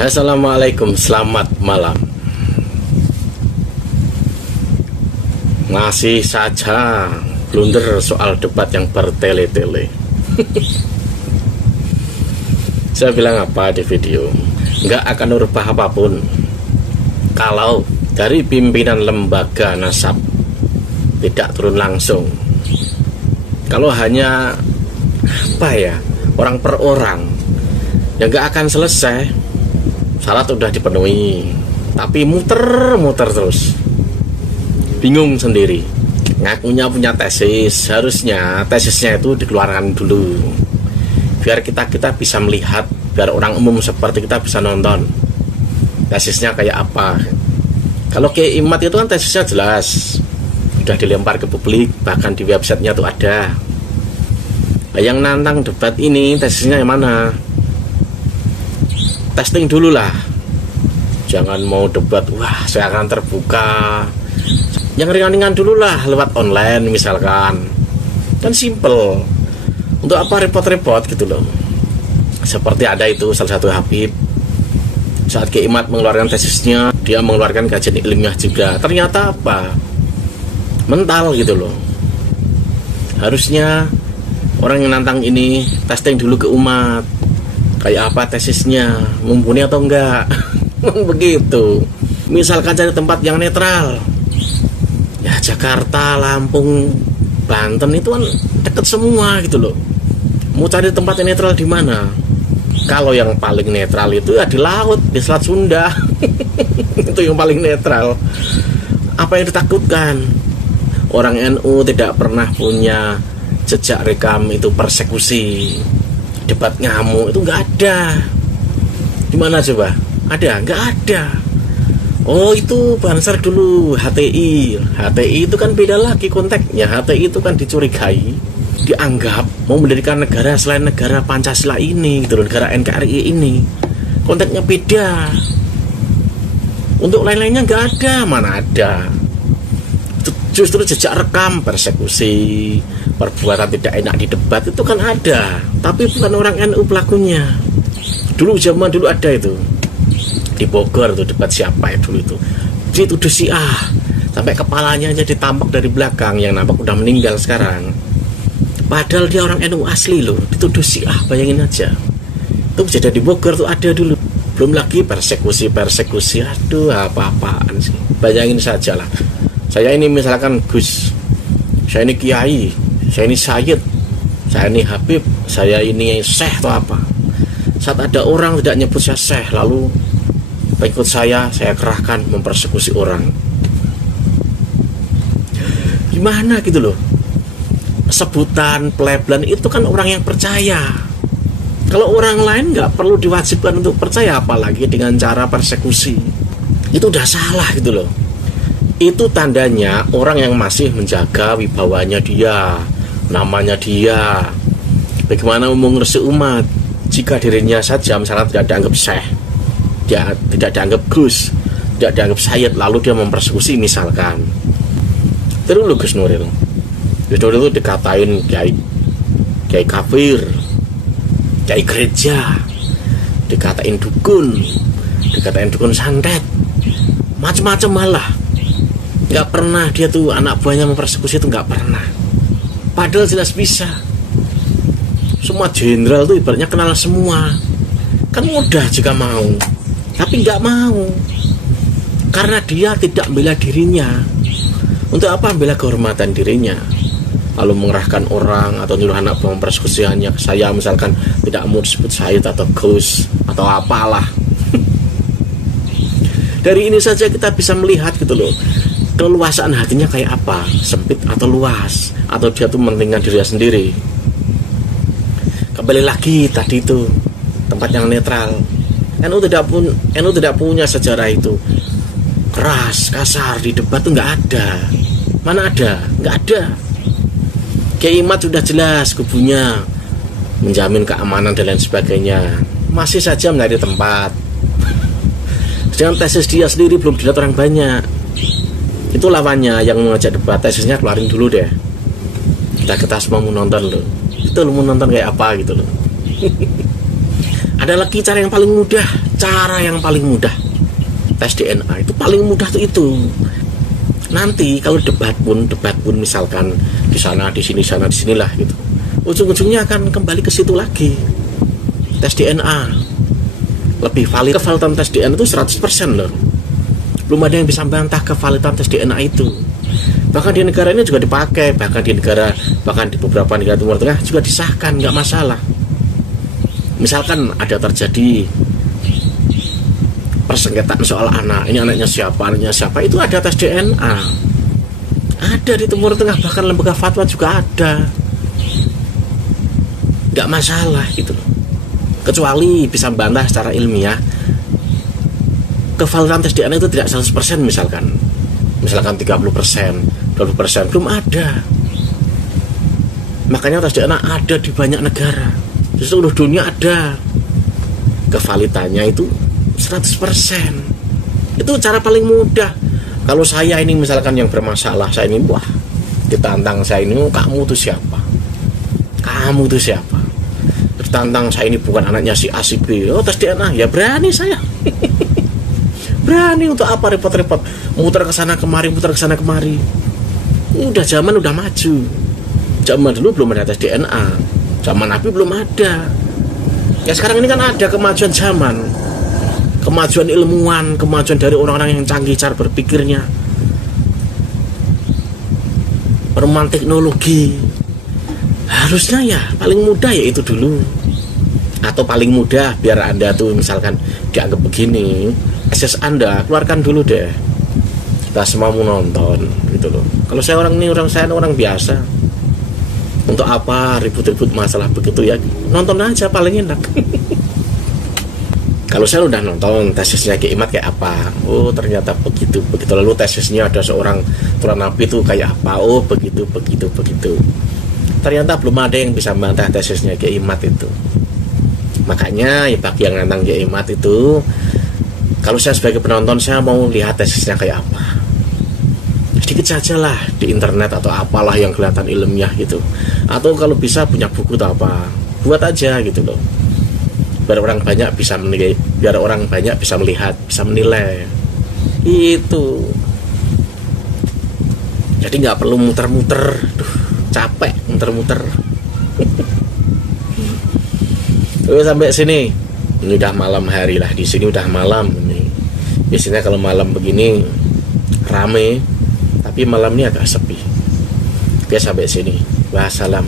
Assalamualaikum, selamat malam. Masih saja blunder soal debat yang bertele-tele. Saya bilang apa di video, nggak akan merubah apapun kalau dari pimpinan lembaga nasab tidak turun langsung. Kalau hanya orang per orang, ya nggak akan selesai. Syarat udah dipenuhi, tapi muter-muter terus, bingung sendiri. Ngakunya punya tesis, harusnya tesisnya itu dikeluarkan dulu, biar kita bisa melihat, biar orang umum seperti kita bisa nonton tesisnya kayak apa. Kalau Kiai Imad itu kan tesisnya jelas, udah dilempar ke publik, bahkan di websitenya tuh ada. Yang nantang debat ini tesisnya yang mana? Testing dulu lah, jangan mau debat wah saya akan terbuka. Yang ringan-ringan dulu lah, lewat online misalkan, kan simple. Untuk apa repot-repot gitu loh. Seperti ada itu salah satu Habib, saat Kiai Imad mengeluarkan tesisnya, dia mengeluarkan kajian ilmiah juga, ternyata apa, mental gitu loh. Harusnya orang yang nantang ini testing dulu ke umat, kayak apa tesisnya, mumpuni atau enggak. Begitu. Misalkan cari tempat yang netral, ya Jakarta, Lampung, Banten itu kan deket semua gitu loh. Mau cari tempat yang netral di mana? Kalau yang paling netral itu ya di laut, di Selat Sunda. Itu yang paling netral. Apa yang ditakutkan? Orang NU tidak pernah punya jejak rekam itu persekusi, debat ngamuk, itu nggak ada. Gimana coba? Ada? Nggak ada. Oh itu Banser dulu, HTI itu kan beda lagi konteksnya. HTI itu kan dicurigai, dianggap mau mendirikan negara selain negara Pancasila ini gitu loh, negara NKRI ini. Konteksnya beda. Untuk lain-lainnya nggak ada, mana ada. Justru jejak rekam persekusi, perbuatan tidak enak di debat itu kan ada, tapi bukan orang NU pelakunya. Zaman dulu ada itu di Bogor tuh, debat siapa ya dulu itu, dituduh Syiah, sampai kepalanya aja ditampak dari belakang, yang nampak udah meninggal sekarang. Padahal dia orang NU asli loh, dituduh Syiah, bayangin aja. Itu kejadian di Bogor tuh ada dulu. Belum lagi persekusi, aduh apa-apaan sih. Bayangin saja lah. Saya ini misalkan Gus, saya ini Kiai, saya ini Sayyid, saya ini Habib, saya ini Syekh atau apa. Saat ada orang tidak nyebut saya Syekh, lalu pengikut saya kerahkan mempersekusi orang. Gimana gitu loh. Sebutan, pelebelan itu kan orang yang percaya. Kalau orang lain nggak perlu diwajibkan untuk percaya, apalagi dengan cara persekusi. Itu udah salah gitu loh. Itu tandanya orang yang masih menjaga wibawanya dia, namanya dia. Bagaimana mau ngurus umat jika dirinya saja misalnya tidak dianggap syekh, dia tidak dianggap Gus, tidak dianggap Sayyid, lalu dia mempersekusi misalkan. Terus lu Gus Nuril itu dikatain kiai kafir, kiai gereja, dikatain dukun santet, macam-macam malah. Nggak pernah dia tuh anak buahnya mempersekusi, itu nggak pernah. Padahal jelas bisa. Semua jenderal tuh ibaratnya kenal semua. Kan mudah jika mau, tapi nggak mau. Karena dia tidak membela dirinya. Untuk apa membela kehormatan dirinya? Lalu mengerahkan orang atau nyuruh anak buah mempersekusiannya. Saya misalkan tidak mau disebut Sayyid atau Gus atau apalah. Dari ini saja kita bisa melihat gitu loh, keluasaan hatinya kayak apa, sempit atau luas, atau dia tuh mementingkan dirinya sendiri. Kembali lagi tadi itu tempat yang netral. NU tidak punya sejarah itu keras, kasar di debat tuh nggak ada. Mana ada? Nggak ada. Kiai Imad sudah jelas kubunya menjamin keamanan dan lain sebagainya, masih saja mencari tempat. Dengan tesis dia sendiri belum dilihat orang banyak. Itu lawannya yang mengajak debat, tesisnya keluarin dulu deh, kita semua mau nonton loh. Itu lo mau nonton kayak apa gitu loh. Ada lagi cara yang paling mudah. Cara yang paling mudah tes DNA itu paling mudah tuh itu. Nanti kalau debat pun misalkan di sana, di sini, sana, di sinilah gitu. Ujung-ujungnya akan kembali ke situ lagi. Tes DNA lebih valid. Kevalidan tes DNA itu 100% loh. Belum ada yang bisa membantah kevalidan tes DNA itu. Bahkan di negara ini juga dipakai, bahkan di beberapa negara Timur Tengah juga disahkan, nggak masalah. Misalkan ada terjadi persengketaan soal anak, ini anaknya siapa, itu ada tes DNA. Ada di Timur Tengah, bahkan lembaga fatwa juga ada. Nggak masalah gitu loh. Kecuali bisa membantah secara ilmiah kevalidan tes DNA itu tidak 100% misalkan 30%, 20%, belum ada. Makanya tes DNA ada di banyak negara, di seluruh dunia ada. Kevalidannya itu 100%. Itu cara paling mudah. Kalau saya ini misalkan yang bermasalah, saya ini ditantang saya ini, kamu tuh siapa? Kamu tuh siapa? Ditantang saya ini bukan anaknya si A si B. Oh, tes DNA, ya berani saya. Berani untuk apa repot-repot muter ke sana kemari. Udah zaman udah maju. Zaman dulu belum ada tes DNA. Zaman Nabi belum ada. Ya sekarang ini kan ada kemajuan zaman. Kemajuan ilmuwan, kemajuan dari orang-orang yang canggih cara berpikirnya. Perkembangan teknologi. Harusnya ya paling mudah ya itu dulu. Atau paling mudah biar Anda tuh misalkan dianggap begini, akses Anda keluarkan dulu deh. Kita semua mau nonton gitu loh. Kalau saya orang biasa. Untuk apa ribut-ribut masalah begitu ya? Nonton aja paling enak. Kalau saya udah nonton tesisnya Kiai Imad kayak apa, oh ternyata begitu. Lalu tesisnya ada seorang turunan Nabi itu kayak apa, oh begitu. Ternyata belum ada yang bisa membantah tesisnya Kiai Imad itu. Makanya ya bagi yang nantang Kiai Imad itu, kalau saya sebagai penonton saya mau lihat tesisnya kayak apa. Sedikit saja lah di internet atau apalah yang kelihatan ilmiah gitu. Atau kalau bisa punya buku atau apa, buat aja gitu loh. Biar orang banyak bisa menilai, bisa menilai. Itu. Jadi nggak perlu muter-muter, capek muter-muter. Oke, sampai sini. Ini udah malam hari lah, di sini udah malam ini. Biasanya kalau malam begini rame, tapi malam ini agak sepi. Oke, sampai sini. Wassalam.